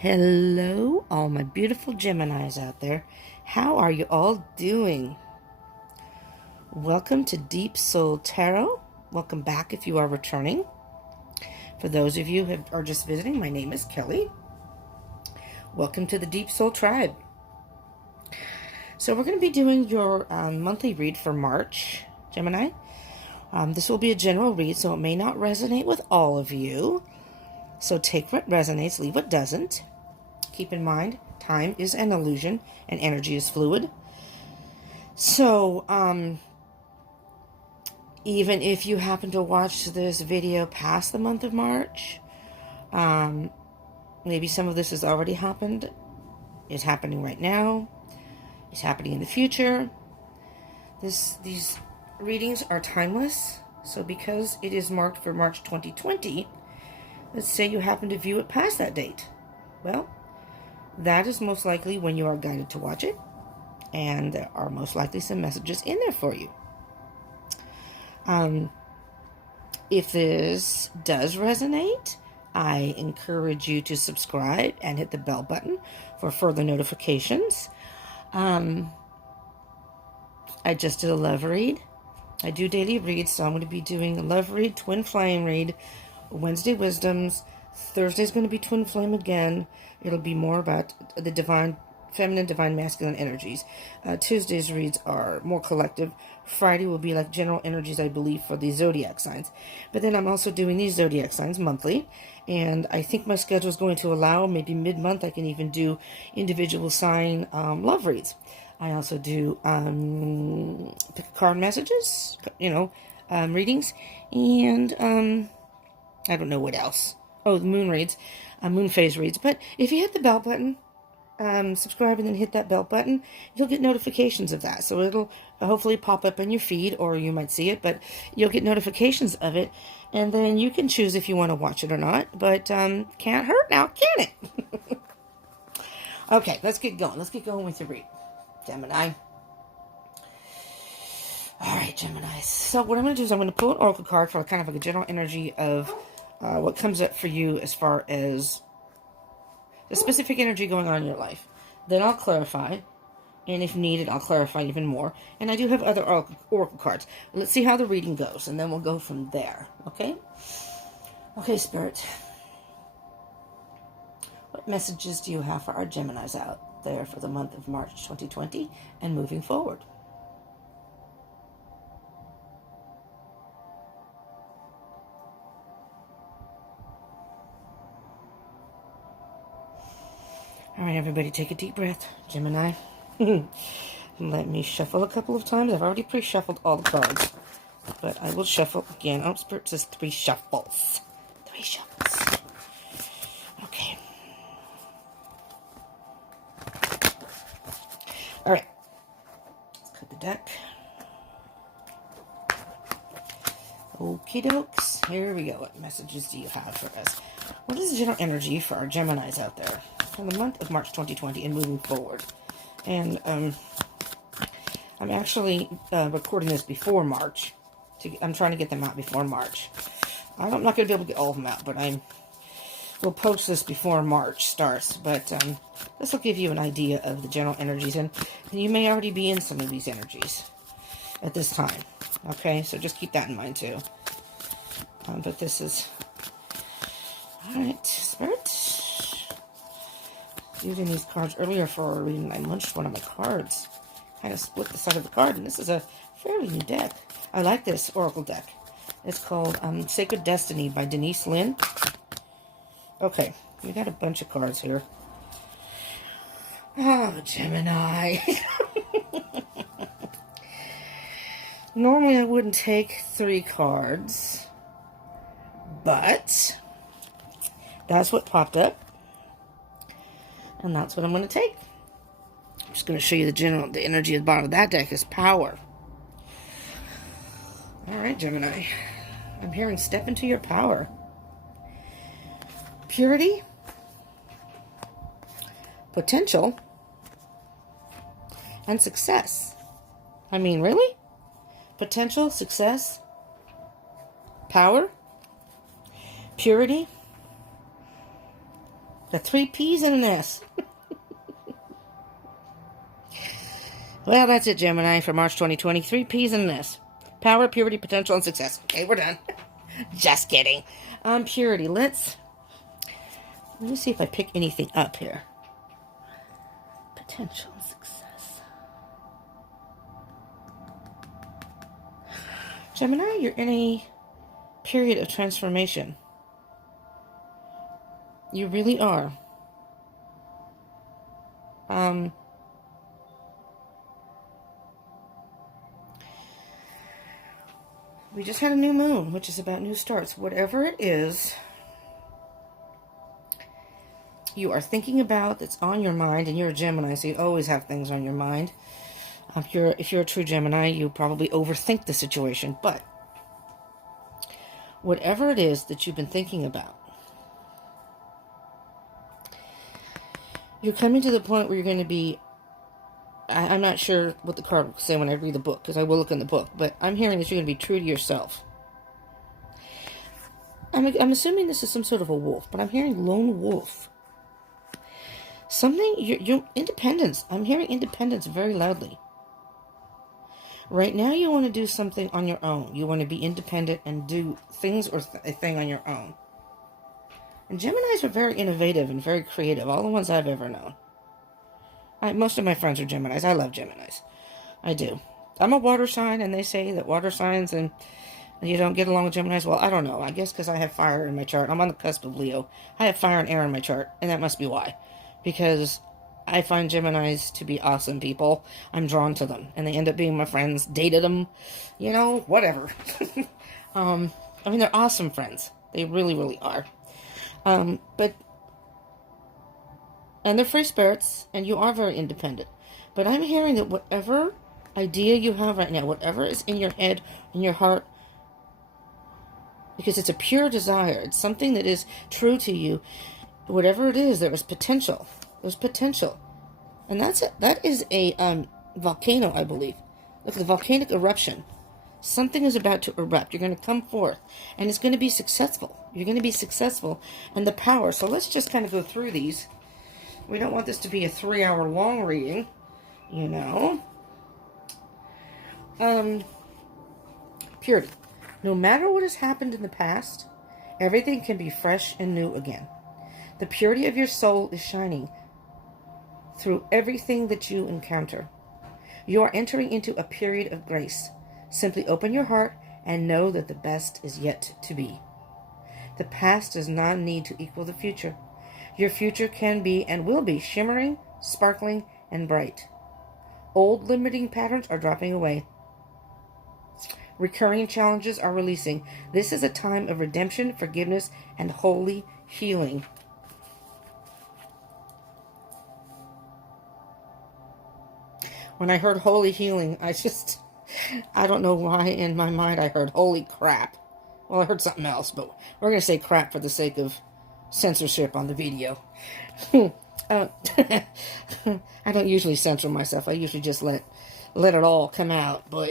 Hello, all my beautiful Geminis out there. How are you all doing? Welcome to Deep Soul Tarot. Welcome back if you are returning. For those of you who are just visiting, my name is Kelly. Welcome to the Deep Soul Tribe. So we're going to be doing your monthly read for March, Gemini. This will be a general read, so it may not resonate with all of you. So take what resonates, leave what doesn't. Keep in mind, time is an illusion and energy is fluid. So, even if you happen to watch this video past the month of March, maybe some of this has already happened. It's happening right now. It's happening in the future. These readings are timeless. So because it is marked for March 2020, let's say you happen to view it past that date. Well, that is most likely when you are guided to watch it. And there are most likely some messages in there for you. If this does resonate, I encourage you to subscribe and hit the bell button for further notifications. I just did a love read. I do daily reads, so I'm going to be doing a love read, twin flame read, Wednesday wisdoms. Thursday's going to be twin flame again. It'll be more about the divine feminine, divine masculine energies. Tuesday's reads are more collective. Friday will be like general energies, I believe, for the zodiac signs. But then I'm also doing these zodiac signs monthly, and I think my schedule is going to allow maybe mid-month I can even do individual sign love reads. I also do card messages, readings, and I don't know what else. Oh, the moon reads, moon phase reads. But if you hit the bell button, subscribe and then hit that bell button, you'll get notifications of that. So it'll hopefully pop up in your feed, or you might see it, but you'll get notifications of it. And then you can choose if you want to watch it or not. But can't hurt now, can it? Okay, let's get going. Let's get going with your read, Gemini. All right, Gemini. So what I'm going to do is I'm going to pull an oracle card for kind of like a general energy of what comes up for you as far as the specific energy going on in your life. Then I'll clarify, and if needed, I'll clarify even more. And I do have other oracle cards. Let's see how the reading goes, and then we'll go from there, okay? Okay, Spirit. What messages do you have for our Geminis out there for the month of March 2020 and moving forward? All right, everybody, take a deep breath. Gemini. Let me shuffle a couple of times. I've already pre-shuffled all the cards, but I will shuffle again. Oh, Spirit says 3 shuffles. 3 shuffles. Okay. All right. Let's cut the deck. Okie dokes. Here we go. What messages do you have for us? What is the general energy for our Geminis out there for the month of March 2020 and moving forward? And I'm actually recording this before March. I'm trying to get them out before March. I'm not going to be able to get all of them out, but we'll post this before March starts. But this will give you an idea of the general energies, and you may already be in some of these energies at this time. Okay, so just keep that in mind too. But this is... Alright, Spirit. Using these cards earlier for a reading, I munched one of my cards. Kind of split the side of the card, and this is a fairly new deck. I like this oracle deck. It's called Sacred Destiny by Denise Lynn. Okay, we got a bunch of cards here. Oh, Gemini. Normally I wouldn't take 3 cards, but that's what popped up, and that's what I'm going to take. I'm just going to show you the energy at the bottom of that deck is power. All right, Gemini. I'm hearing step into your power. Purity. Potential. And success. I mean, really? Potential, success, power, purity, Got 3 P's in this. Well, that's it, Gemini, for March 2020. 3 P's in this. Power, purity, potential, and success. Okay, we're done. Just kidding. Purity. Let me see if I pick anything up here. Potential and success. Gemini, you're in a period of transformation. You really are. We just had a new moon, which is about new starts. Whatever it is you are thinking about that's on your mind, and you're a Gemini, so you always have things on your mind. If you're a true Gemini, you probably overthink the situation. But whatever it is that you've been thinking about, you're coming to the point where you're going to be... I'm not sure what the card will say when I read the book, because I will look in the book, but I'm hearing that you're going to be true to yourself. I'm assuming this is some sort of a wolf, but I'm hearing lone wolf. Something, your independence. I'm hearing independence very loudly. Right now you want to do something on your own. You want to be independent and do things or a thing on your own. And Geminis are very innovative and very creative, all the ones I've ever known. Most of my friends are Geminis. I love Geminis. I do. I'm a water sign, and they say that water signs and you don't get along with Geminis. Well, I don't know. I guess because I have fire in my chart. I'm on the cusp of Leo. I have fire and air in my chart, and that must be why. Because I find Geminis to be awesome people. I'm drawn to them, and they end up being my friends. Dated them, whatever. They're awesome friends. They really, really are. And they're free spirits, and you are very independent. But I'm hearing that whatever idea you have right now, whatever is in your head, in your heart, because it's a pure desire, it's something that is true to you, whatever it is, there is potential. There's potential. And that is a volcano, I believe. Look at the volcanic eruption. Something is about to erupt. You're going to come forth, and it's going to be successful. You're going to be successful, and the power. So let's just kind of go through these. We don't want this to be a 3-hour long reading, Purity. No matter what has happened in the past, everything can be fresh and new again. The purity of your soul is shining through everything that you encounter. You are entering into a period of grace. Simply open your heart and know that the best is yet to be. The past does not need to equal the future. Your future can be and will be shimmering, sparkling, and bright. Old limiting patterns are dropping away. Recurring challenges are releasing. This is a time of redemption, forgiveness, and holy healing. When I heard holy healing, I don't know why in my mind I heard holy crap. Well, I heard something else, but we're going to say crap for the sake of censorship on the video. I don't usually censor myself. I usually just let it all come out, but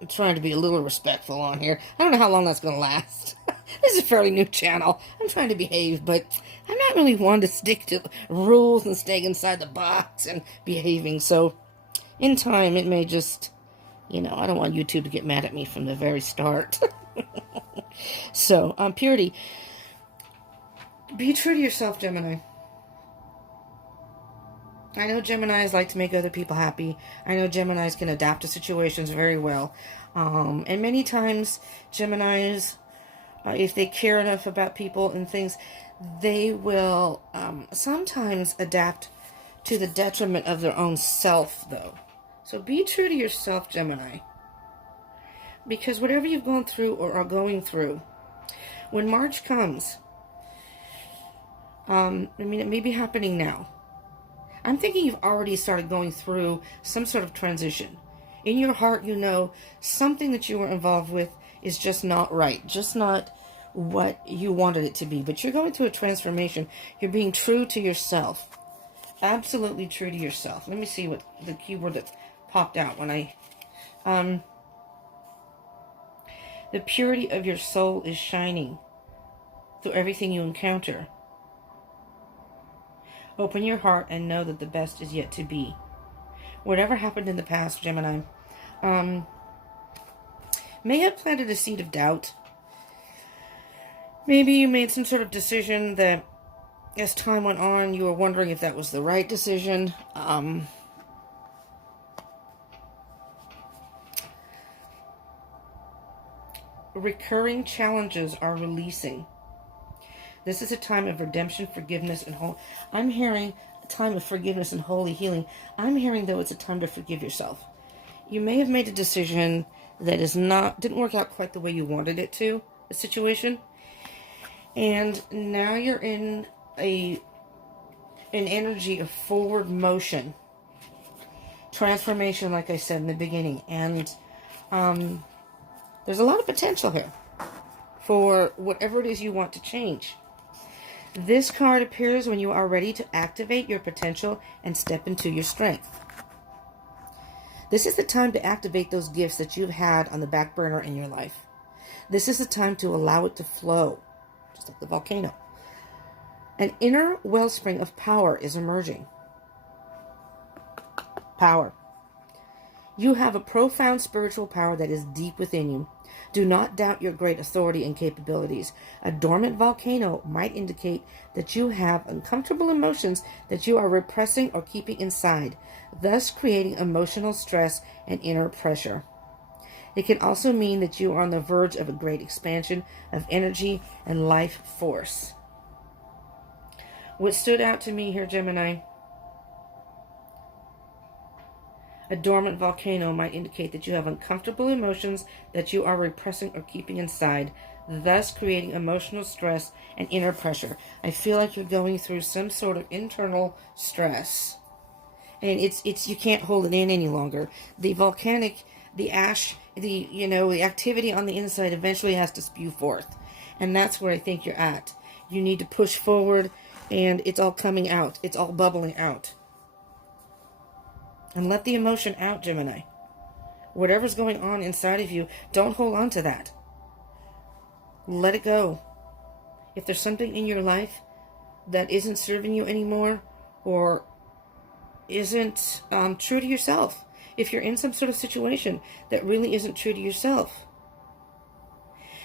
I'm trying to be a little respectful on here. I don't know how long that's going to last. This is a fairly new channel. I'm trying to behave, but I'm not really one to stick to rules and stay inside the box and behaving. So in time, it may just, I don't want YouTube to get mad at me from the very start. So, purity. Be true to yourself, Gemini. I know Geminis like to make other people happy. I know Geminis can adapt to situations very well. And many times, Geminis, if they care enough about people and things, they will sometimes adapt to the detriment of their own self, though. So be true to yourself, Gemini. Because whatever you've gone through or are going through, when March comes, it may be happening now. I'm thinking you've already started going through some sort of transition. In your heart, something that you were involved with is just not right. Just not what you wanted it to be. But you're going through a transformation. You're being true to yourself. Absolutely true to yourself. Let me see what the keyword that popped out when I... the purity of your soul is shining through everything you encounter. Open your heart and know that the best is yet to be. Whatever happened in the past, Gemini, may have planted a seed of doubt. Maybe you made some sort of decision that, as time went on, you were wondering if that was the right decision. Recurring challenges are releasing. This is a time of redemption, forgiveness, and whole. I'm hearing a time of forgiveness and holy healing. I'm hearing, though, it's a time to forgive yourself. You may have made a decision that didn't work out quite the way you wanted it to, a situation. And now you're in an energy of forward motion. Transformation, like I said in the beginning. And there's a lot of potential here for whatever it is you want to change. This card appears when you are ready to activate your potential and step into your strength. This is the time to activate those gifts that you've had on the back burner in your life. This is the time to allow it to flow, just like the volcano. An inner wellspring of power is emerging. Power. You have a profound spiritual power that is deep within you. Do not doubt your great authority and capabilities. A dormant volcano might indicate that you have uncomfortable emotions that you are repressing or keeping inside, thus creating emotional stress and inner pressure. It can also mean that you are on the verge of a great expansion of energy and life force. What stood out to me here, Gemini? A dormant volcano might indicate that you have uncomfortable emotions that you are repressing or keeping inside, thus creating emotional stress and inner pressure. I feel like you're going through some sort of internal stress. And it's you can't hold it in any longer. The volcanic, the ash, the activity on the inside eventually has to spew forth. And that's where I think you're at. You need to push forward, and it's all coming out. It's all bubbling out. And let the emotion out, Gemini. Whatever's going on inside of you, don't hold on to that. Let it go. If there's something in your life that isn't serving you anymore, or isn't true to yourself, if you're in some sort of situation that really isn't true to yourself.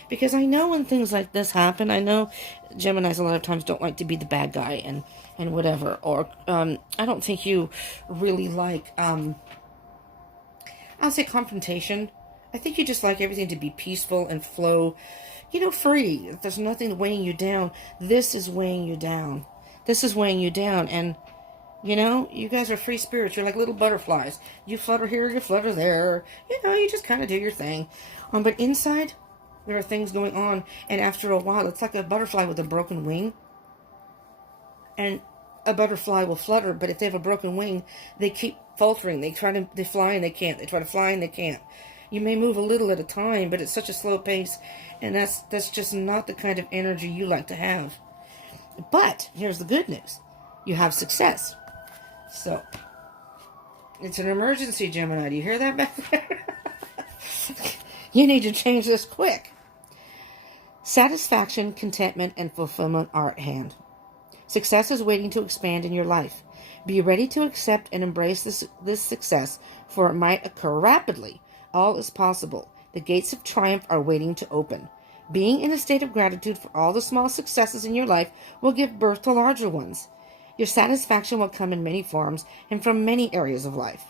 Because I know when things like this happen, I know Geminis a lot of times don't like to be the bad guy and whatever. Or I don't think you really like, I'll say confrontation. I think you just like everything to be peaceful and flow, free. If there's nothing weighing you down, this is weighing you down. This is weighing you down. And, you guys are free spirits. You're like little butterflies. You flutter here, you flutter there. You just kind of do your thing. But inside, there are things going on, and after a while, it's like a butterfly with a broken wing. And a butterfly will flutter, but if they have a broken wing, they keep faltering. They fly and they can't. They try to fly and they can't. You may move a little at a time, but it's such a slow pace, and that's just not the kind of energy you like to have. But here's the good news. You have success. So, it's an emergency, Gemini. Do you hear that back there? You need to change this quick. Satisfaction, contentment, and fulfillment are at hand. Success is waiting to expand in your life. Be ready to accept and embrace this success, for it might occur rapidly. All is possible. The gates of triumph are waiting to open. Being in a state of gratitude for all the small successes in your life will give birth to larger ones. Your satisfaction will come in many forms and from many areas of life.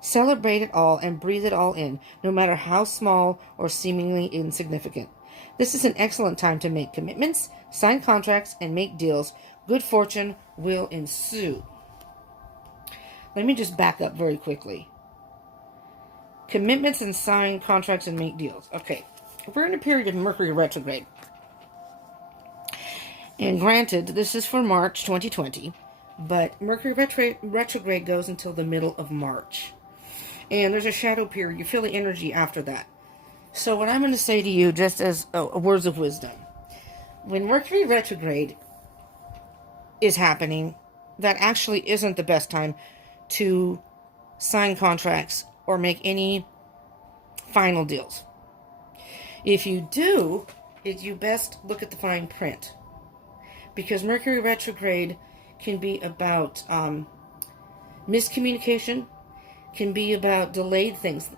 Celebrate it all and breathe it all in, no matter how small or seemingly insignificant. This is an excellent time to make commitments, sign contracts, and make deals. Good fortune will ensue. Let me just back up very quickly. Commitments and sign contracts and make deals. Okay, we're in a period of Mercury retrograde. And granted, this is for March 2020, but Mercury retrograde goes until the middle of March. And there's a shadow period. You feel the energy after that. So what I'm going to say to you, just as words of wisdom, when Mercury retrograde is happening, that actually isn't the best time to sign contracts or make any final deals. If you do, you best look at the fine print. Because Mercury retrograde can be about miscommunication, can be about delayed things.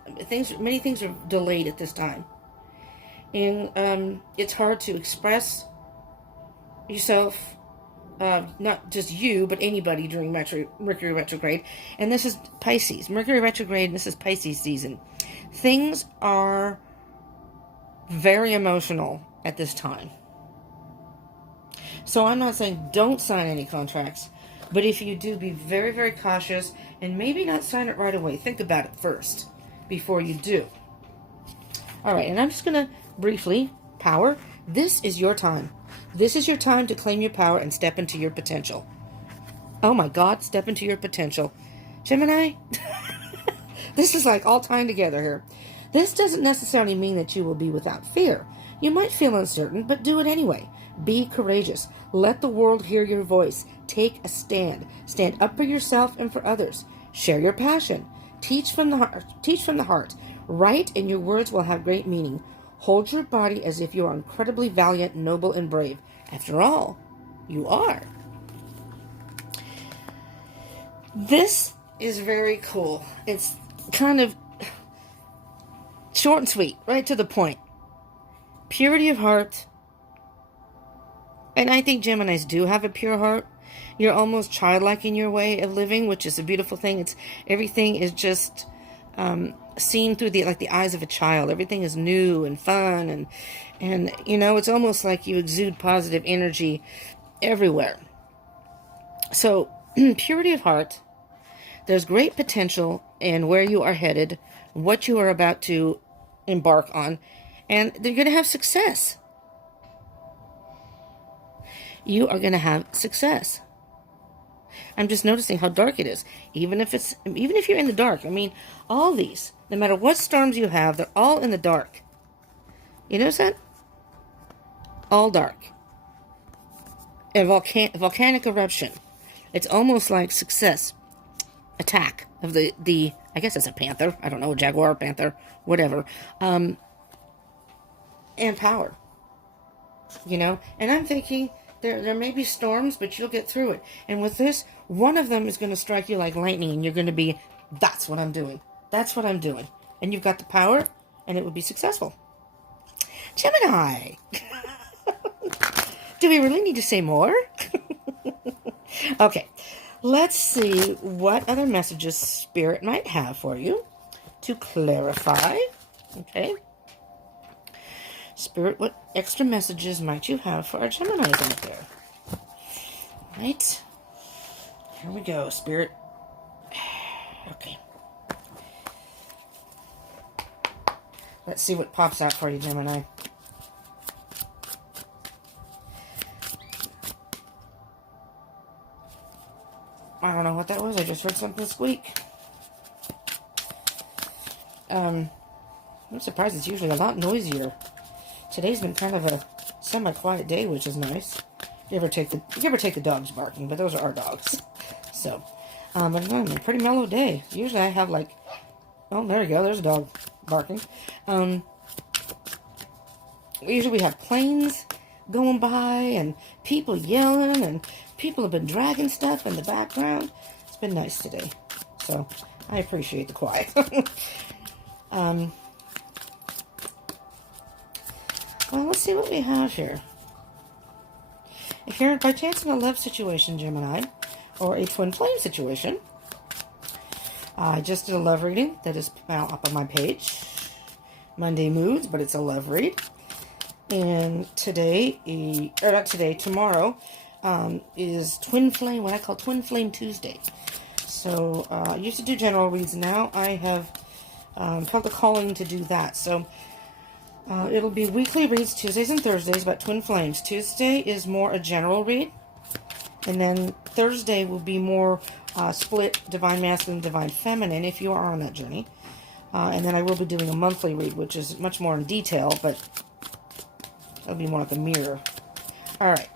Many things are delayed at this time. And it's hard to express yourself, not just you, but anybody during Mercury retrograde. And this is Pisces. Mercury retrograde, this is Pisces season. Things are very emotional at this time. So I'm not saying don't sign any contracts, but if you do, be very, very cautious and maybe not sign it right away. Think about it first before you do. All right, and I'm just going to briefly, power, this is your time. This is your time to claim your power and step into your potential. Oh my God, step into your potential. Gemini, this is like all tying together here. This doesn't necessarily mean that you will be without fear. You might feel uncertain, but do it anyway. Be courageous. Let the world hear your voice. Take a stand. Stand up for yourself and for others. Share your passion. Teach from the heart. Teach from the heart. Write, and your words will have great meaning. Hold your body as if you are incredibly valiant, noble, and brave. After all, you are. This is very cool. It's kind of short and sweet, right to the point. Purity of heart. And I think Geminis do have a pure heart. You're almost childlike in your way of living, which is a beautiful thing. Everything is just seen through the eyes of a child. Everything is new and fun, and it's almost like you exude positive energy everywhere. So purity of heart. There's great potential in where you are headed, what you are about to embark on, and you're going to have success. You are going to have success. I'm just noticing how dark it is. Even if you're in the dark. I mean, all these, no matter what storms you have, they're all in the dark. You notice that? All dark. A volcanic eruption. It's almost like success. Attack of the I guess it's a panther. I don't know, jaguar, panther, whatever. And power. And I'm thinking there may be storms, but you'll get through it. And with this, one of them is going to strike you like lightning, and you're going to be, that's what I'm doing. That's what I'm doing. And you've got the power, and it would be successful. Gemini. Do we really need to say more? Okay. Let's see what other messages Spirit might have for you to clarify. Okay. Spirit, what extra messages might you have for our Geminis out there? Right. Here we go, Spirit. Okay. Let's see what pops out for you, Gemini. I don't know what that was. I just heard something squeak. I'm surprised it's usually a lot noisier. Today's been kind of a semi-quiet day, which is nice. You ever take the dogs barking, but those are our dogs. So, but no, a pretty mellow day. Usually I have oh, there you go. There's a dog barking. Usually we have planes going by and people yelling, and people have been dragging stuff in the background. It's been nice today. So, I appreciate the quiet. Well, let's see what we have here. If you're by chance in a love situation, Gemini, or a twin flame situation, I just did a love reading that is now up on my page. Monday moods, but it's a love read. And tomorrow is twin flame, what I call twin flame Tuesday. So I used to do general reads. Now I have felt the calling to do that. So it'll be weekly reads, Tuesdays and Thursdays, about twin flames. Tuesday is more a general read. And then Thursday will be more split divine masculine, divine feminine, if you are on that journey. And then I will be doing a monthly read, which is much more in detail, but it'll be more like a mirror. All right.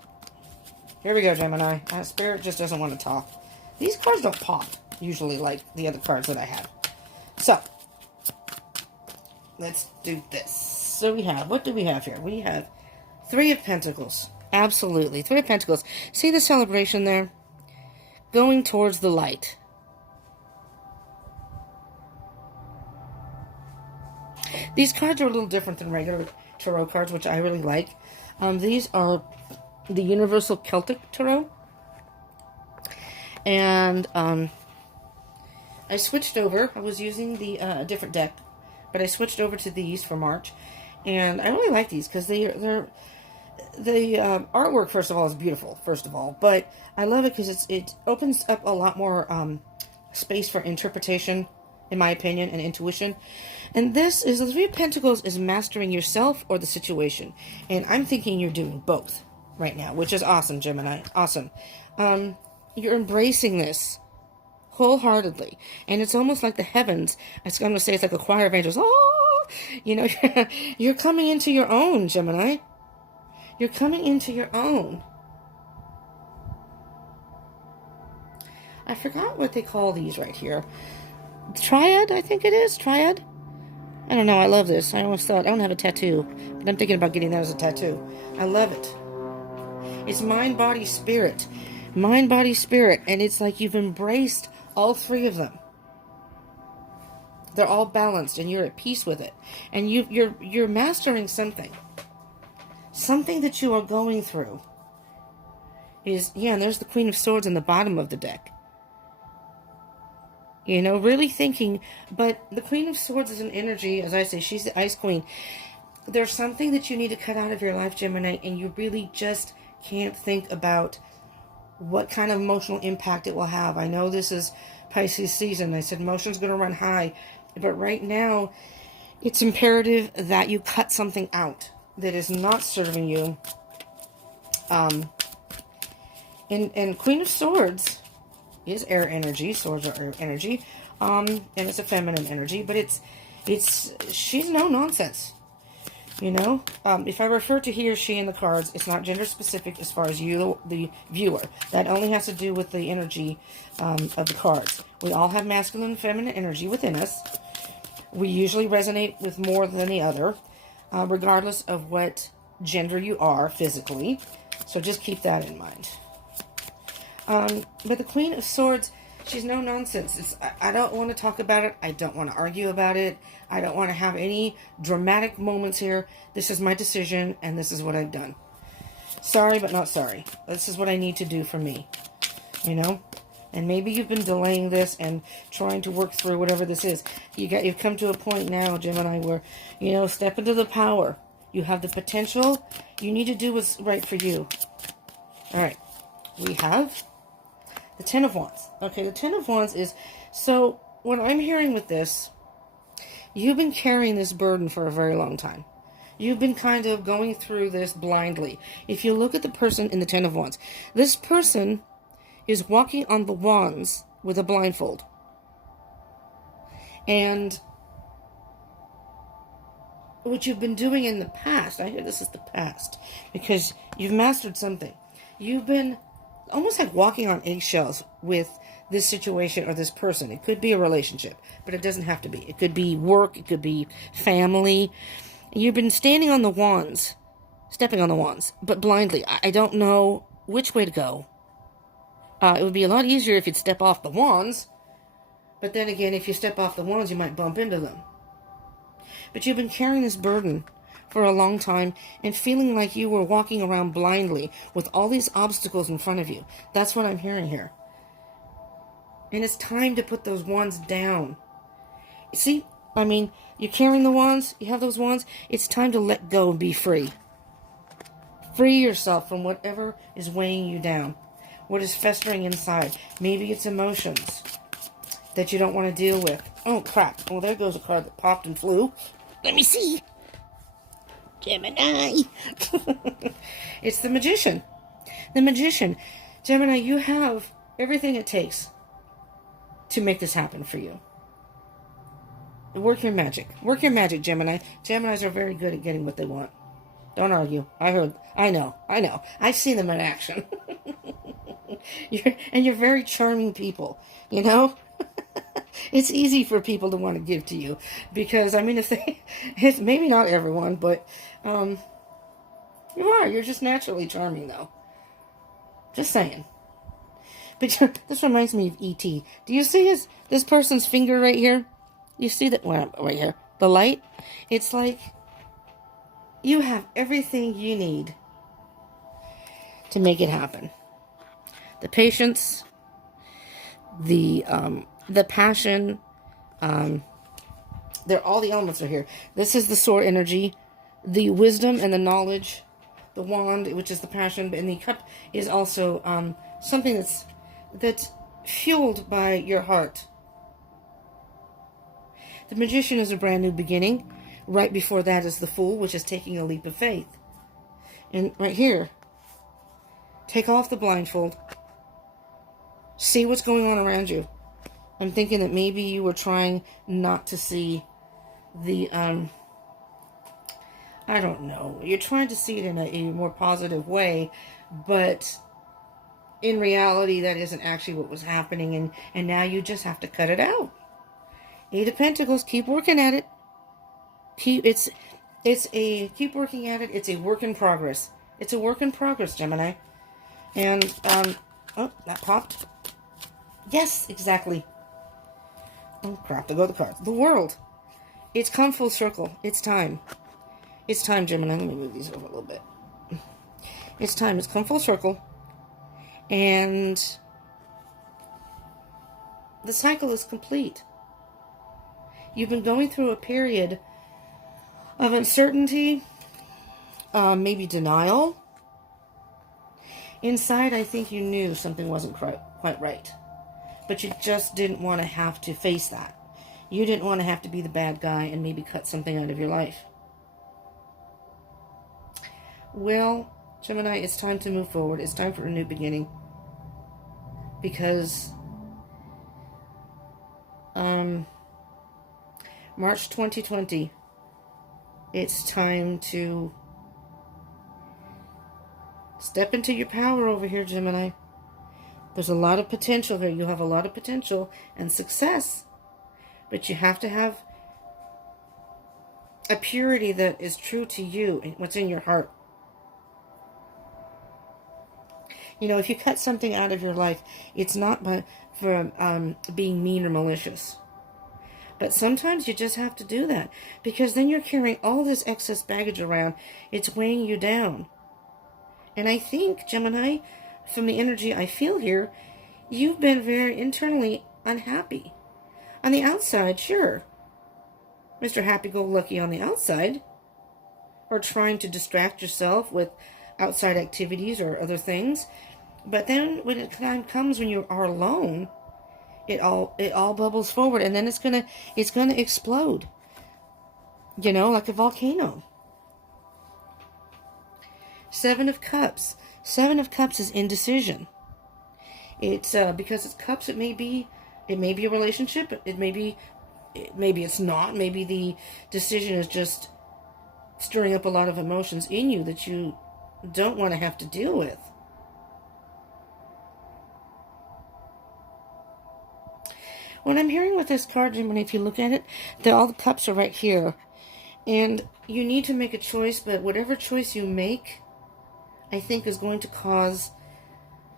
Here we go, Gemini. Spirit just doesn't want to talk. These cards don't pop, usually, like the other cards that I have. So, let's do this. So what do we have here? We have Three of Pentacles. Absolutely. Three of Pentacles. See the celebration there? going towards the light. These cards are a little different than regular tarot cards, which I really like. These are the Universal Celtic Tarot. And I switched over. I was using the different deck, but I switched over to these for March. And I really like these because the artwork, first of all, is beautiful, first of all. But I love it because it opens up a lot more space for interpretation, in my opinion, and intuition. And this is, the Three of Pentacles is mastering yourself or the situation. And I'm thinking you're doing both right now, which is awesome, Gemini. Awesome. You're embracing this wholeheartedly. And it's almost like the heavens, I'm going to say it's like a choir of angels. Oh, you know, you're coming into your own, Gemini. You're coming into your own. I forgot what they call these right here. Triad, I think it is. Triad. I don't know. I love this. I always thought, I don't have a tattoo, but I'm thinking about getting that as a tattoo. I love it. It's mind, body, spirit. Mind, body, spirit. And it's like you've embraced all three of them. They're all balanced and you're at peace with it. And you're mastering something. Something that you are going through is, yeah, and there's the Queen of Swords in the bottom of the deck. You know, really thinking, but the Queen of Swords is an energy, as I say, she's the Ice Queen. There's something that you need to cut out of your life, Gemini, and you really just can't think about what kind of emotional impact it will have. I know this is Pisces season. I said emotion's going to run high, but right now, it's imperative that you cut something out that is not serving you. And Queen of Swords is air energy. Swords are air energy. And it's a feminine energy, but she's no nonsense. You know, if I refer to he or she in the cards, it's not gender specific as far as you, the viewer. That only has to do with the energy of the cards. We all have masculine and feminine energy within us. We usually resonate with more than the other, regardless of what gender you are physically. So just keep that in mind. But the Queen of Swords, she's no nonsense. I don't want to talk about it. I don't want to argue about it. I don't want to have any dramatic moments here. This is my decision, and this is what I've done. Sorry, but not sorry. This is what I need to do for me. You know? And maybe you've been delaying this and trying to work through whatever this is. You've come to a point now, Gemini, where, you know, step into the power. You have the potential. You need to do what's right for you. All right. We have the Ten of Wands. Okay, the Ten of Wands is, so what I'm hearing with this, you've been carrying this burden for a very long time. You've been kind of going through this blindly. If you look at the person in the Ten of Wands, this person is walking on the wands with a blindfold. And what you've been doing in the past, I hear this is the past, because you've mastered something. You've been almost like walking on eggshells with this situation or this person. It could be a relationship, but it doesn't have to be. It could be work. It could be family. You've been standing on the wands, stepping on the wands, but blindly. I don't know which way to go. It would be a lot easier if you'd step off the wands, but then again, if you step off the wands, you might bump into them. But you've been carrying this burden for a long time and feeling like you were walking around blindly with all these obstacles in front of you. That's what I'm hearing here. And it's time to put those wands down. See, I mean, you're carrying the wands, you have those wands, it's time to let go and be free. Free yourself from whatever is weighing you down, what is festering inside. Maybe it's emotions that you don't want to deal with. Oh, crap. Well, there goes a card that popped and flew. Let me see. Gemini. It's the Magician. The Magician. Gemini, you have everything it takes to make this happen for you. Work your magic. Work your magic, Gemini. Geminis are very good at getting what they want. Don't argue. I know. I've seen them in action. You're very charming people, you know? It's easy for people to want to give to you because, I mean, it's maybe not everyone, but you're just naturally charming, though. Just saying. But this reminds me of E.T. Do you see this person's finger right here? You see that one right here? The light? It's like you have everything you need to make it happen. The patience, the passion, all the elements are here. This is the sword energy, the wisdom and the knowledge, the wand, which is the passion, and the cup is also something that's fueled by your heart. The magician is a brand new beginning. Right before that is the fool, which is taking a leap of faith. And right here, take off the blindfold. See what's going on around you. I'm thinking that maybe you were trying not to see the, I don't know. You're trying to see it in a more positive way, but in reality, that isn't actually what was happening, and now you just have to cut it out. Eight of Pentacles, keep working at it. Keep working at it. It's a work in progress. It's a work in progress, Gemini. And, oh, that popped. Yes, exactly. Oh, crap, there go the cards. The World. It's come full circle. It's time. It's time, Gemini. Let me move these over a little bit. It's time. It's come full circle. And the cycle is complete. You've been going through a period of uncertainty, maybe denial. Inside, I think you knew something wasn't quite right. But you just didn't want to have to face that. You didn't want to have to be the bad guy and maybe cut something out of your life. Well, Gemini, it's time to move forward. It's time for a new beginning. Because March 2020, it's time to step into your power over here, Gemini. There's a lot of potential here. You have a lot of potential and success. But you have to have a purity that is true to you and what's in your heart. You know, if you cut something out of your life, it's not for being mean or malicious. But sometimes you just have to do that. Because then you're carrying all this excess baggage around. It's weighing you down. And I think, Gemini, from the energy I feel here, you've been very internally unhappy. On the outside, sure. Mr. Happy-Go-Lucky on the outside. Or trying to distract yourself with outside activities or other things. But then when the time comes when you are alone, it all bubbles forward, and then it's gonna explode. You know, like a volcano. Seven of Cups. Seven of Cups is indecision. It's because it's cups. It may be a relationship. Maybe it's not. Maybe the decision is just stirring up a lot of emotions in you that you don't want to have to deal with. What I'm hearing with this card, Gemini, if you look at it, all the cups are right here. And you need to make a choice, but whatever choice you make, I think is going to cause,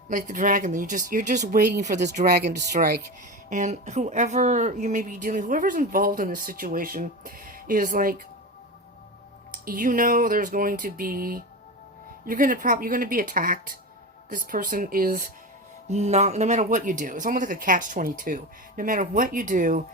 like the dragon, you're just waiting for this dragon to strike. And whoever you may be whoever's involved in this situation is like, you know, there's going to be, you're going to be attacked. This person is not, no matter what you do. It's almost like a catch-22. No matter what you do,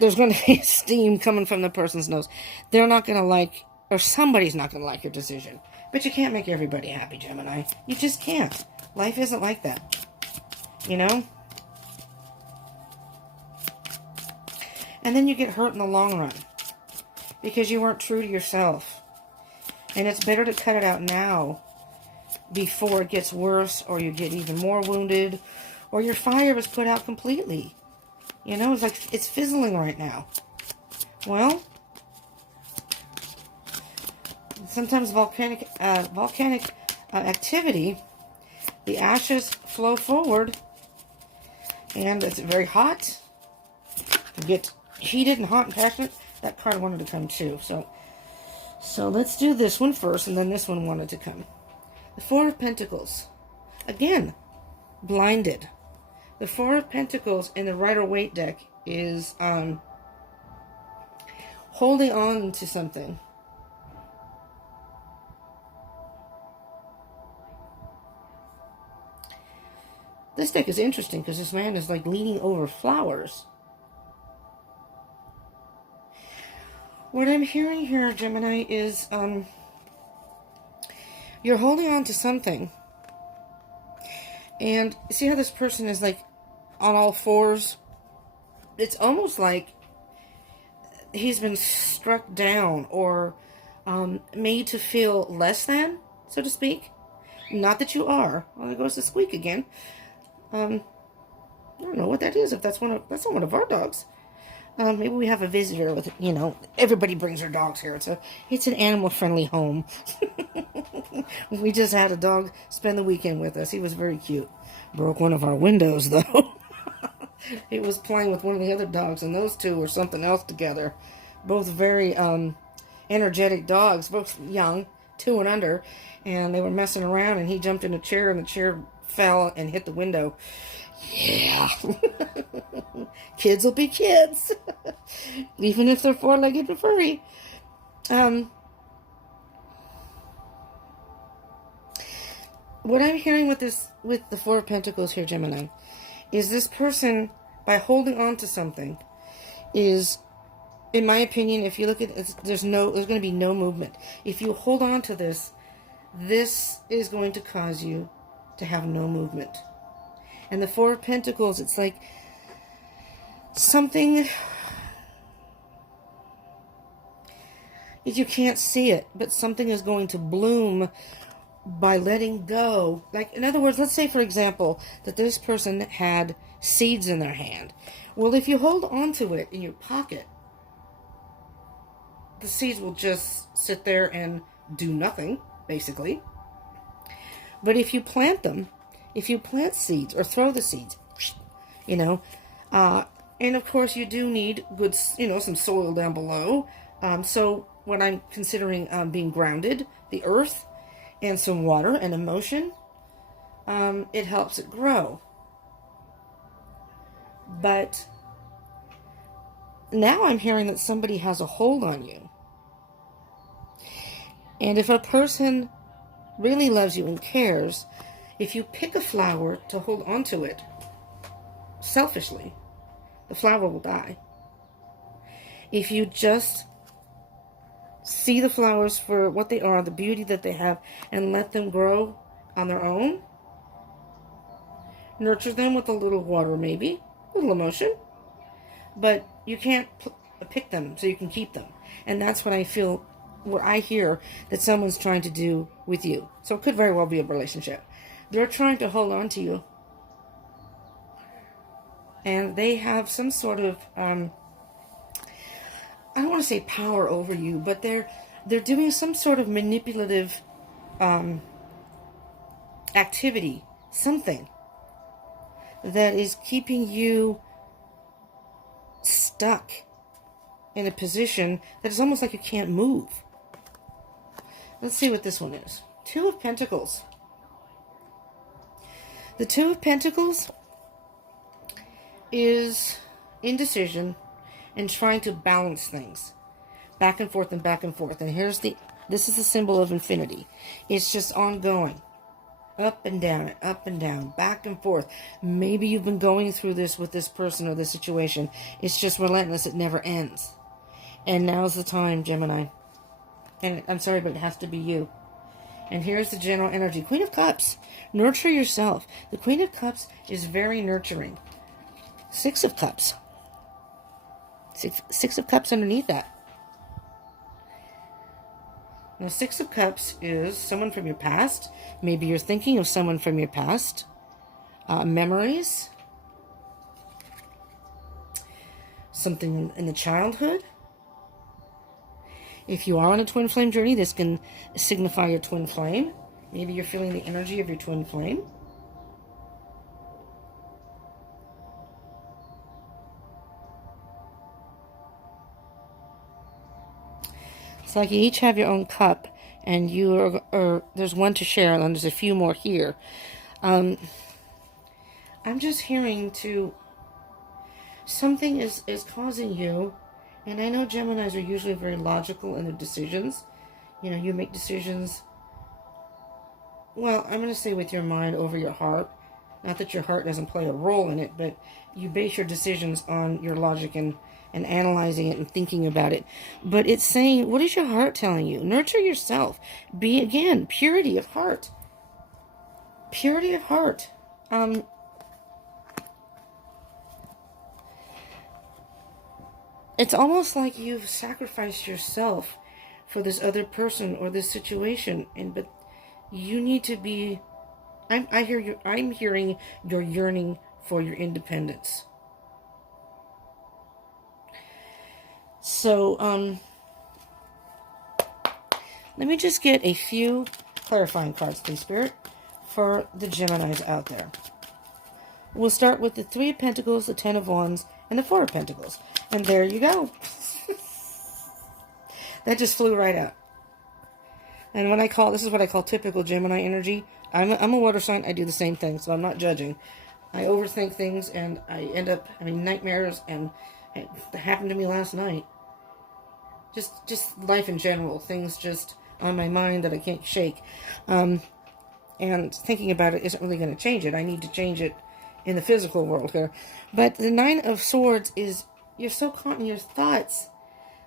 there's going to be steam coming from the person's nose. They're not going to like, or somebody's not going to like your decision. But you can't make everybody happy, Gemini. You just can't. Life isn't like that. You know? And then you get hurt in the long run. Because you weren't true to yourself. And it's better to cut it out now before it gets worse, or you get even more wounded, or your fire was put out completely. You know, it's like it's fizzling right now. Well, sometimes volcanic activity, the ashes flow forward, and it's very hot. You get heated and hot and passionate. That card wanted to come too. So let's do this one first, and then this one wanted to come. The Four of Pentacles. Again, blinded. The Four of Pentacles in the Rider-Waite deck is holding on to something. This deck is interesting because this man is like leaning over flowers. What I'm hearing here, Gemini, is you're holding on to something. And see how this person is like on all fours? It's almost like he's been struck down or made to feel less than, so to speak. Not that you are. Well, there goes the squeak again. I don't know what that is. If that's not one of our dogs. Maybe we have a visitor with, everybody brings their dogs here. It's an animal-friendly home. We just had a dog spend the weekend with us. He was very cute. Broke one of our windows, though. He was playing with one of the other dogs, and those two were something else together. Both very energetic dogs, both young, 2 and under, and they were messing around, and he jumped in a chair, and the chair fell and hit the window. Yeah. Kids will be kids. Even if they're 4-legged and furry. What I'm hearing with the Four of Pentacles here, Gemini, is this person, by holding on to something, is, in my opinion, if you look at it, there's going to be no movement. If you hold on to this is going to cause you to have no movement. And the Four of Pentacles, it's like something, you can't see it, but something is going to bloom by letting go. Like, in other words, let's say, for example, that this person had seeds in their hand. Well, if you hold on to it in your pocket, the seeds will just sit there and do nothing, basically. But if you plant them, if you plant seeds or throw the seeds, and of course you do need good, some soil down below. So when I'm considering being grounded, the earth, and some water and emotion, it helps it grow. But now I'm hearing that somebody has a hold on you. And if a person really loves you and cares, if you pick a flower to hold onto it selfishly, the flower will die. If you just see the flowers for what they are, the beauty that they have, and let them grow on their own, nurture them with a little water, maybe, a little emotion, but you can't pick them so you can keep them. And that's what I feel, what I hear that someone's trying to do with you. So it could very well be a relationship. They're trying to hold on to you. And they have some sort of, I don't want to say power over you, but they're doing some sort of manipulative activity, something that is keeping you stuck in a position that is almost like you can't move. Let's see what this one is. Two of Pentacles. The Two of Pentacles is indecision and trying to balance things back and forth and back and forth. And this is the symbol of infinity. It's just ongoing. Up and down, back and forth. Maybe you've been going through this with this person or this situation. It's just relentless. It never ends. And now's the time, Gemini. And I'm sorry, but it has to be you. And here's the general energy. Queen of Cups. Nurture yourself. The Queen of Cups is very nurturing. Six of Cups. Six of Cups underneath that. Now, Six of Cups is someone from your past. Maybe you're thinking of someone from your past. Memories. Something in the childhood. If you are on a twin flame journey, this can signify your twin flame. Maybe you're feeling the energy of your twin flame. It's like you each have your own cup, and you are there's one to share, and there's a few more here. I'm just hearing something is causing you, and I know Geminis are usually very logical in their decisions. You make decisions, well, I'm going to say with your mind over your heart. Not that your heart doesn't play a role in it, but you base your decisions on your logic and analyzing it and thinking about it. But it's saying, what is your heart telling you? Nurture yourself. Be, again, purity of heart. Purity of heart. It's almost like you've sacrificed yourself for this other person or this situation, but you need to be. I'm hearing your yearning for your independence. So, let me just get a few clarifying cards, please, Spirit, for the Geminis out there. We'll start with the Three of Pentacles, the Ten of Wands, and the Four of Pentacles. And there you go. That just flew right out. And this is what I call typical Gemini energy. I'm a water sign. I do the same thing, so I'm not judging. I overthink things, and I end up having nightmares, and it happened to me last night. Just life in general. Things just on my mind that I can't shake. And thinking about it isn't really going to change it. I need to change it in the physical world here. But the Nine of Swords is, you're so caught in your thoughts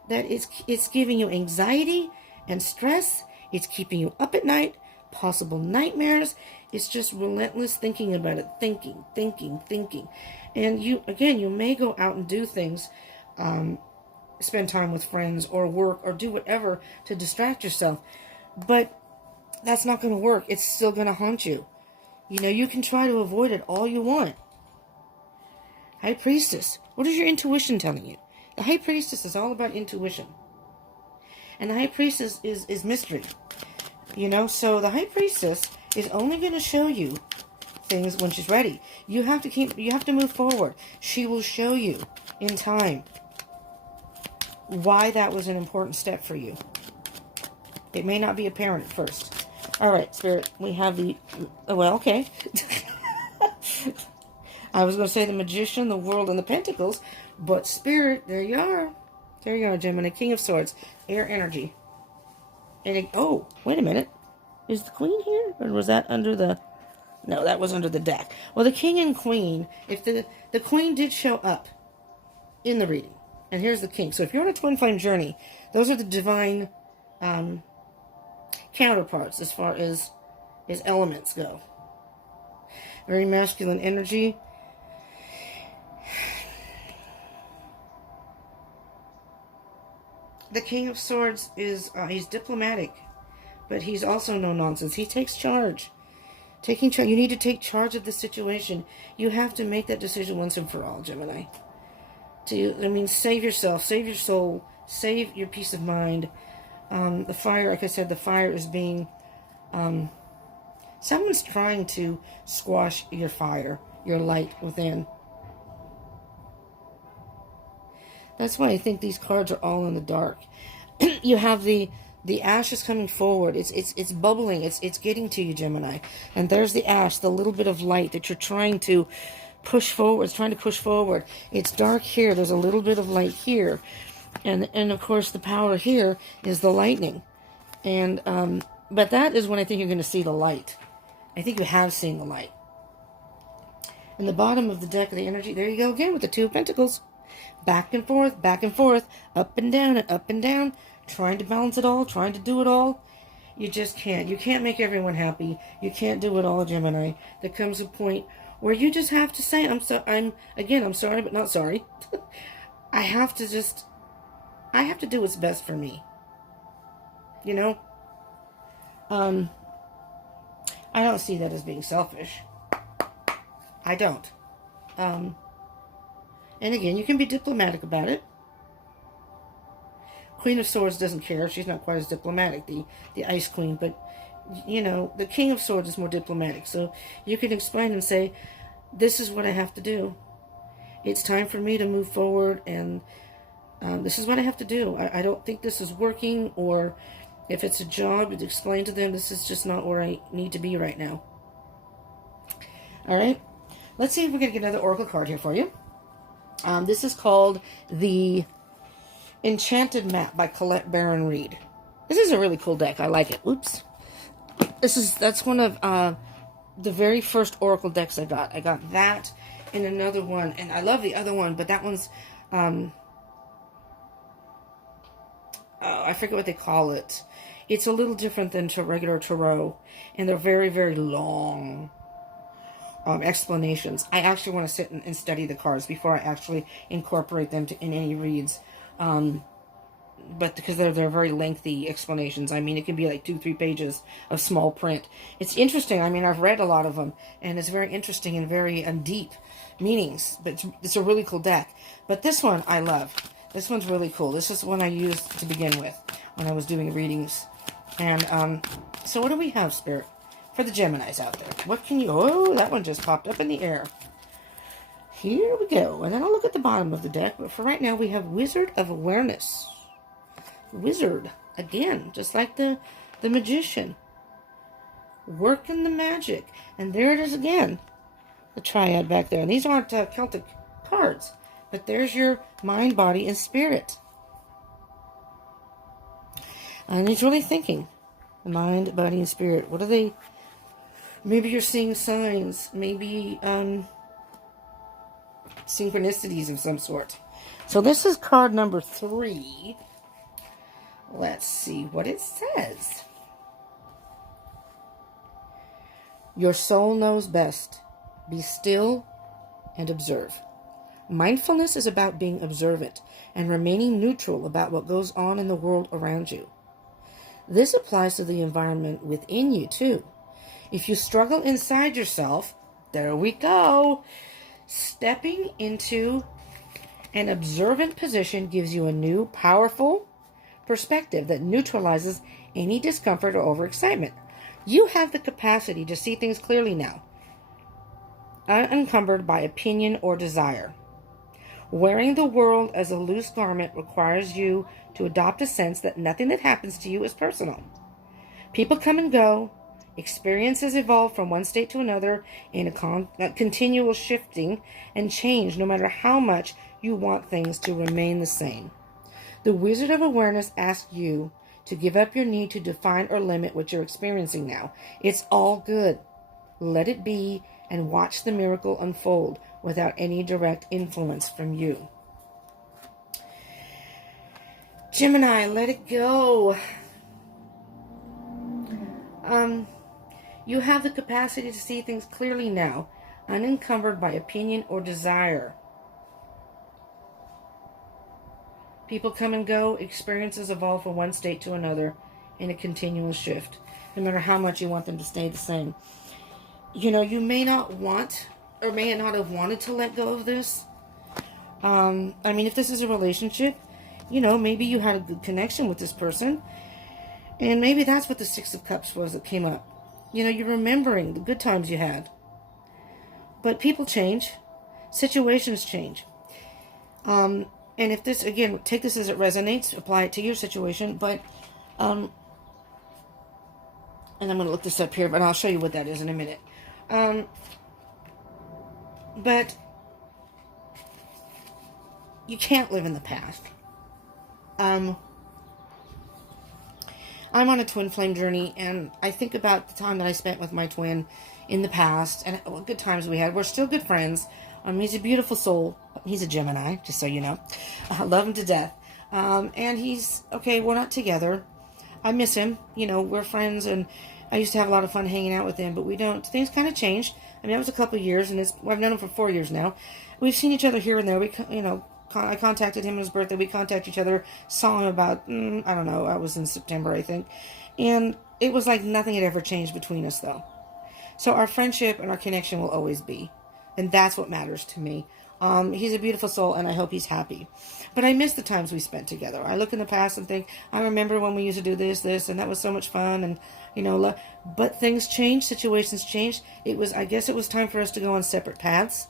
that it's giving you anxiety and stress. It's keeping you up at night, possible nightmares. It's just relentless thinking about it, thinking. And you may go out and do things, spend time with friends or work or do whatever to distract yourself. But that's not going to work. It's still going to haunt you. You can try to avoid it all you want. High Priestess. What is your intuition telling you? The High Priestess is all about intuition. And the High Priestess is mystery. So the High Priestess is only going to show you things when she's ready. You have to move forward. She will show you in time why that was an important step for you. It may not be apparent at first. All right, Spirit, we have okay. I was going to say the Magician, the World, and the Pentacles, but Spirit, there you are. There you are, Gemini. King of Swords, air energy. And wait a minute. Is the Queen here? Or was that under the... No, that was under the deck. Well, the King and Queen, if the Queen did show up in the reading, and here's the King. So if you're on a twin flame journey, those are the divine counterparts as far as elements go. Very masculine energy. The King of Swords is, he's diplomatic, but he's also no nonsense. He takes charge. Taking charge. You need to take charge of the situation. You have to make that decision once and for all, Gemini. Save yourself, save your soul, save your peace of mind. The fire, like I said, the fire is being, someone's trying to squash your fire, your light within. That's why I think these cards are all in the dark. You have the ash is coming forward. It's bubbling. It's getting to you, Gemini. And there's the ash, the little bit of light that you're trying to push forward. It's trying to push forward. It's dark here. There's a little bit of light here. And of course the power here is the lightning. And but that is when I think you're going to see the light. I think you have seen the light. In the bottom of the deck of the energy, there you go again with the Two of Pentacles. Back and forth, up and down, trying to balance it all, trying to do it all. You just can't. You can't make everyone happy. You can't do it all, Gemini. There comes a point where you just have to say, I'm sorry, but not sorry. I have to do what's best for me. I don't see that as being selfish. I don't. And again, you can be diplomatic about it. Queen of Swords doesn't care. She's not quite as diplomatic, the Ice Queen. But, the King of Swords is more diplomatic. So you can explain and say, this is what I have to do. It's time for me to move forward, and this is what I have to do. I don't think this is working, or if it's a job, to explain to them this is just not where I need to be right now. All right. Let's see if we can get another oracle card here for you. This is called the Enchanted Map by Colette Baron Reed. This is a really cool deck. I like it. Oops. That's one of the very first oracle decks I got. I got that and another one, and I love the other one, but that one's I forget what they call it. It's a little different than regular tarot, and they're very, very long explanations. I actually want to sit and study the cards before I actually incorporate them in any reads. But because they're very lengthy explanations. I mean, it can be like 2-3 pages of small print. It's interesting. I mean, I've read a lot of them, and it's very interesting and very deep meanings. But it's a really cool deck. But this one I love. This one's really cool. This is one I used to begin with when I was doing readings. And so what do we have, Spirit, for the Geminis out there? What can you... Oh, that one just popped up in the air. Here we go. And then I'll look at the bottom of the deck. But for right now, we have Wizard of Awareness. Wizard. Again, just like the Magician. Working the magic. And there it is again. The triad back there. And these aren't Celtic cards. But there's your mind, body, and spirit. And he's really thinking. The mind, body, and spirit. What are they... Maybe you're seeing signs. Maybe synchronicities of some sort. So this is card number 3. Let's see what it says. Your soul knows best. Be still and observe. Mindfulness is about being observant and remaining neutral about what goes on in the world around you. This applies to the environment within you, too. If you struggle inside yourself, there we go. Stepping into an observant position gives you a new, powerful perspective that neutralizes any discomfort or overexcitement. You have the capacity to see things clearly now, unencumbered by opinion or desire. Wearing the world as a loose garment requires you to adopt a sense that nothing that happens to you is personal. People come and go. Experiences evolve from one state to another in a continual shifting and change, no matter how much you want things to remain the same. The Wizard of Awareness asks you to give up your need to define or limit what you're experiencing now. It's all good. Let it be and watch the miracle unfold without any direct influence from you. Gemini, let it go. You have the capacity to see things clearly now, unencumbered by opinion or desire. People come and go, experiences evolve from one state to another in a continual shift, no matter how much you want them to stay the same. You know, you may not want, or may not have wanted to let go of this. I mean, if this is a relationship, you know, maybe you had a good connection with this person, and maybe that's what the Six of Cups was that came up. You know, you're remembering the good times you had. But people change. Situations change. And if this, again, take this as it resonates, apply it to your situation, but, and I'm going to look this up here, but I'll show you what that is in a minute. But you can't live in the past. I'm on a twin flame journey, and I think about the time that I spent with my twin in the past, and what good times we had. We're still good friends. He's a beautiful soul. He's a Gemini, just so you know. I love him to death. And he's, okay, we're not together. I miss him. You know, we're friends, and I used to have a lot of fun hanging out with him, but we don't. Things kind of changed. I mean, that was a couple of years, and I've known him for 4 years now. We've seen each other here and there. I contacted him on his birthday. We contacted each other. Saw him about, I don't know, I was in September, I think. And it was like nothing had ever changed between us, though. So our friendship and our connection will always be. And that's what matters to me. He's a beautiful soul, and I hope he's happy. But I miss the times we spent together. I look in the past and think, I remember when we used to do this, and that was so much fun. And, you know, but things change, situations change. I guess it was time for us to go on separate paths.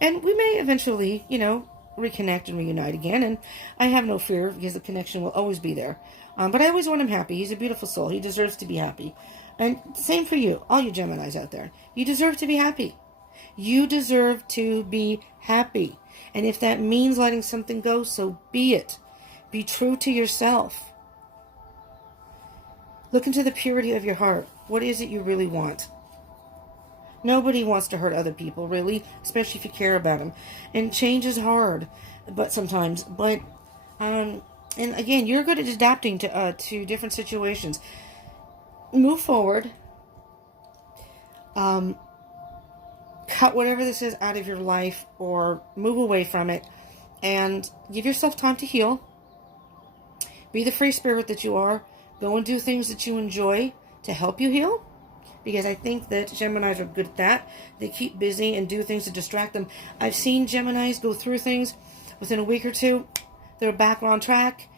And we may eventually, you know, reconnect and reunite again. And I have no fear, because the connection will always be there. But I always want him happy. He's a beautiful soul. He deserves to be happy. And same for you, all you Geminis out there. You deserve to be happy. You deserve to be happy. And if that means letting something go, so be it. Be true to yourself. Look into the purity of your heart. What is it you really want? Nobody wants to hurt other people, really, especially if you care about them. And change is hard, but sometimes. And again, you're good at adapting to different situations. Move forward. Cut whatever this is out of your life or move away from it and give yourself time to heal. Be the free spirit that you are. Go and do things that you enjoy to help you heal. Because I think that Geminis are good at that. They keep busy and do things to distract them. I've seen Geminis go through things within a week or two. They're back on track.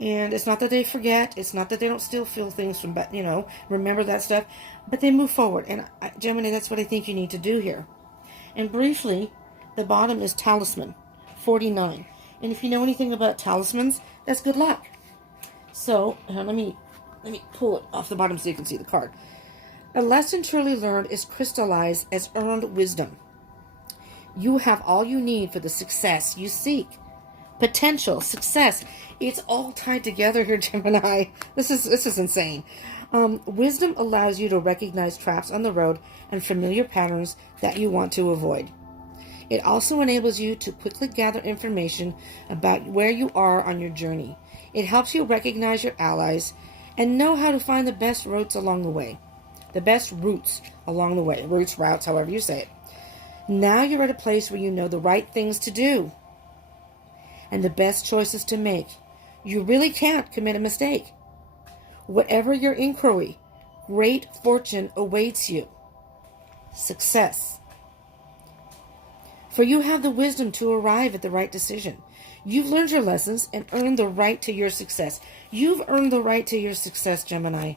And it's not that they forget. It's not that they don't still feel things from, remember that stuff. But they move forward. And Gemini, that's what I think you need to do here. And briefly, the bottom is talisman, 49. And if you know anything about talismans, that's good luck. So, let me pull it off the bottom so you can see the card. A lesson truly learned is crystallized as earned wisdom. You have all you need for the success you seek. Potential, success, it's all tied together here, Gemini. This is insane. Wisdom allows you to recognize traps on the road and familiar patterns that you want to avoid. It also enables you to quickly gather information about where you are on your journey. It helps you recognize your allies and know how to find the best routes along the way. The best routes along the way. Routes, however you say it. Now you're at a place where you know the right things to do and the best choices to make. You really can't commit a mistake. Whatever your inquiry, great fortune awaits you. Success. For you have the wisdom to arrive at the right decision. You've learned your lessons and earned the right to your success. You've earned the right to your success, Gemini.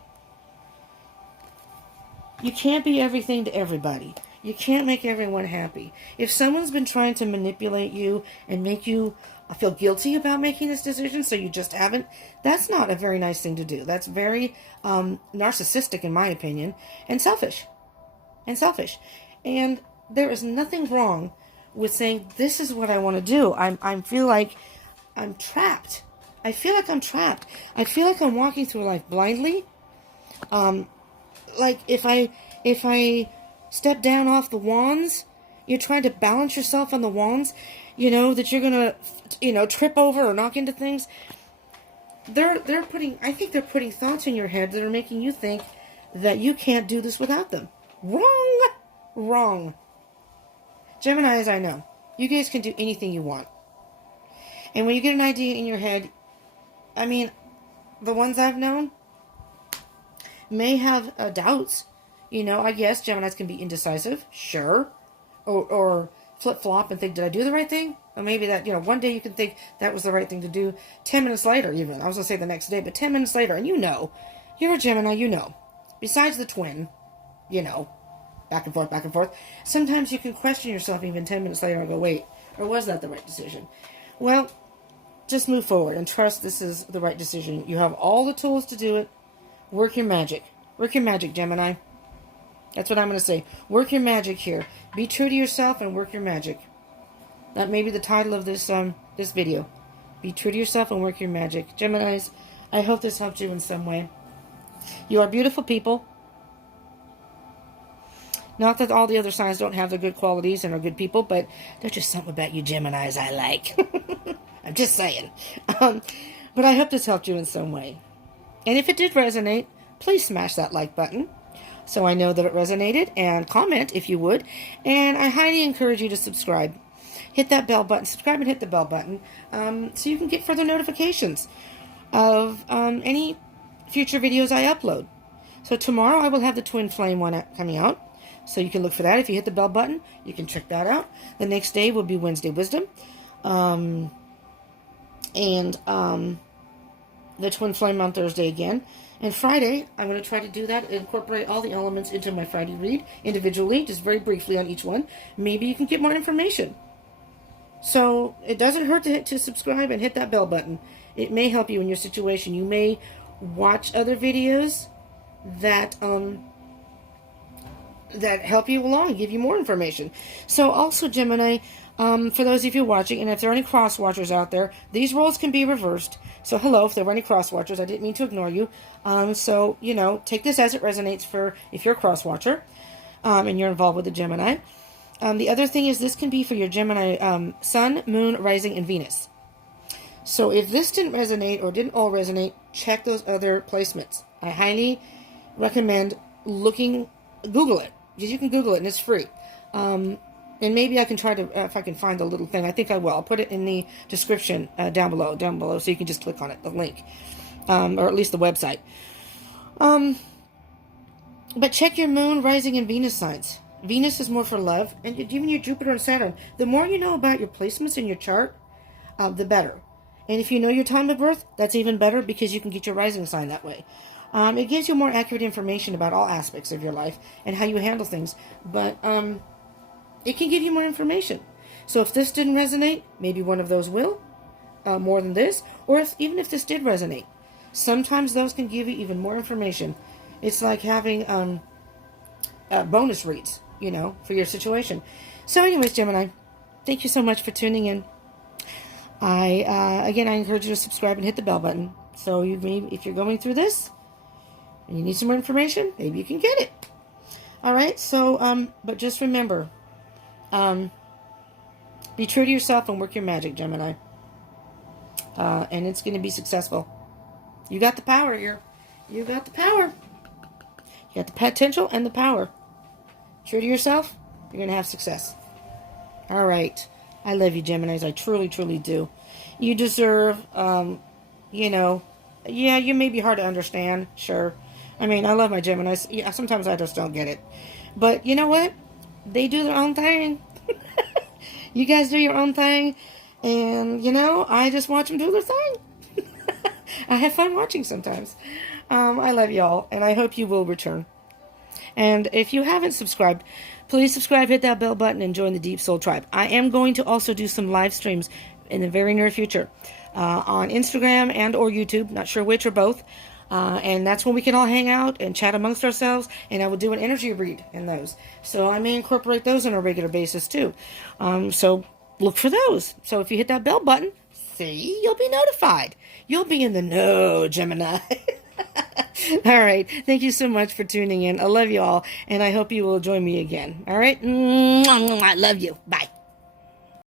You can't be everything to everybody. You can't make everyone happy. If someone's been trying to manipulate you and make you feel guilty about making this decision, so you just haven't, that's not a very nice thing to do. That's very narcissistic, in my opinion, and selfish. And there is nothing wrong with saying, this is what I want to do. I feel like I'm trapped. I feel like I'm walking through life blindly. Like if I step down off the wands, you're trying to balance yourself on the wands, that you're gonna, trip over or knock into things. I think they're putting thoughts in your head that are making you think that you can't do this without them. Wrong. Geminis, I know. You guys can do anything you want. And when you get an idea in your head, the ones I've known may have doubts. I guess Geminis can be indecisive, sure. Or flip-flop and think, did I do the right thing? Or maybe that, one day you can think that was the right thing to do. 10 minutes later, even. I was going to say the next day, but 10 minutes later, and you're a Gemini, Besides the twin, back and forth. Sometimes you can question yourself even 10 minutes later and go, wait, or was that the right decision? Well, just move forward and trust this is the right decision. You have all the tools to do it. Work your magic. Work your magic, Gemini. That's what I'm going to say. Work your magic here. Be true to yourself and work your magic. That may be the title of this video. Be true to yourself and work your magic. Geminis, I hope this helped you in some way. You are beautiful people. Not that all the other signs don't have their good qualities and are good people, but there's just something about you Geminis I like. I'm just saying. But I hope this helped you in some way. And if it did resonate, please smash that like button so I know that it resonated, and comment if you would. And I highly encourage you to subscribe. Hit that bell button. Subscribe and hit the bell button so you can get further notifications of any future videos I upload. So tomorrow I will have the Twin Flame one coming out. So you can look for that. If you hit the bell button, you can check that out. The next day will be Wednesday Wisdom. The Twin Flame on Thursday again. And Friday, I'm going to try to do that, incorporate all the elements into my Friday read individually, just very briefly on each one. Maybe you can get more information. So it doesn't hurt to subscribe and hit that bell button. It may help you in your situation. You may watch other videos that that help you along, give you more information. So also, Gemini, for those of you watching, and if there are any cross watchers out there, these roles can be reversed. So hello, if there were any cross watchers, I didn't mean to ignore you. So, take this as it resonates for if you're a cross watcher, and you're involved with the Gemini. The other thing is this can be for your Gemini Sun, Moon, Rising, and Venus. So if this didn't resonate or didn't all resonate, check those other placements. I highly recommend Google it, because you can Google it and it's free. And maybe I can try to, if I can find the little thing, I think I will. I'll put it in the description down below, so you can just click on it, the link, or at least the website. But check your Moon, Rising, and Venus signs. Venus is more for love, and even your Jupiter and Saturn. The more you know about your placements in your chart, the better. And if you know your time of birth, that's even better, because you can get your rising sign that way. It gives you more accurate information about all aspects of your life and how you handle things. But it can give you more information. So if this didn't resonate, maybe one of those will, more than this. Or even if this did resonate, sometimes those can give you even more information. It's like having bonus reads, for your situation. So anyways, Gemini, thank you so much for tuning in. I encourage you to subscribe and hit the bell button. So if you're going through this and you need some more information, maybe you can get it. All right. So, but just remember, be true to yourself and work your magic, Gemini. And it's going to be successful. You got the power here. You got the power. You got the potential and the power. True to yourself, you're going to have success. All right. I love you, Geminis. I truly, truly do. You deserve, yeah, you may be hard to understand, sure. I mean, I love my Geminis. Yeah, sometimes I just don't get it. But you know what? They do their own thing. You guys do your own thing. And, I just watch them do their thing. I have fun watching sometimes. I love y'all, and I hope you will return. And if you haven't subscribed, please subscribe, hit that bell button, and join the Deep Soul Tribe. I am going to also do some live streams in the very near future on Instagram and or YouTube, not sure which or both. And that's when we can all hang out and chat amongst ourselves, and I will do an energy read in those. So I may incorporate those on a regular basis too. So look for those. So if you hit that bell button, see, you'll be notified. You'll be in the know, Gemini. All right. Thank you so much for tuning in. I love you all, and I hope you will join me again. All right. I love you. Bye.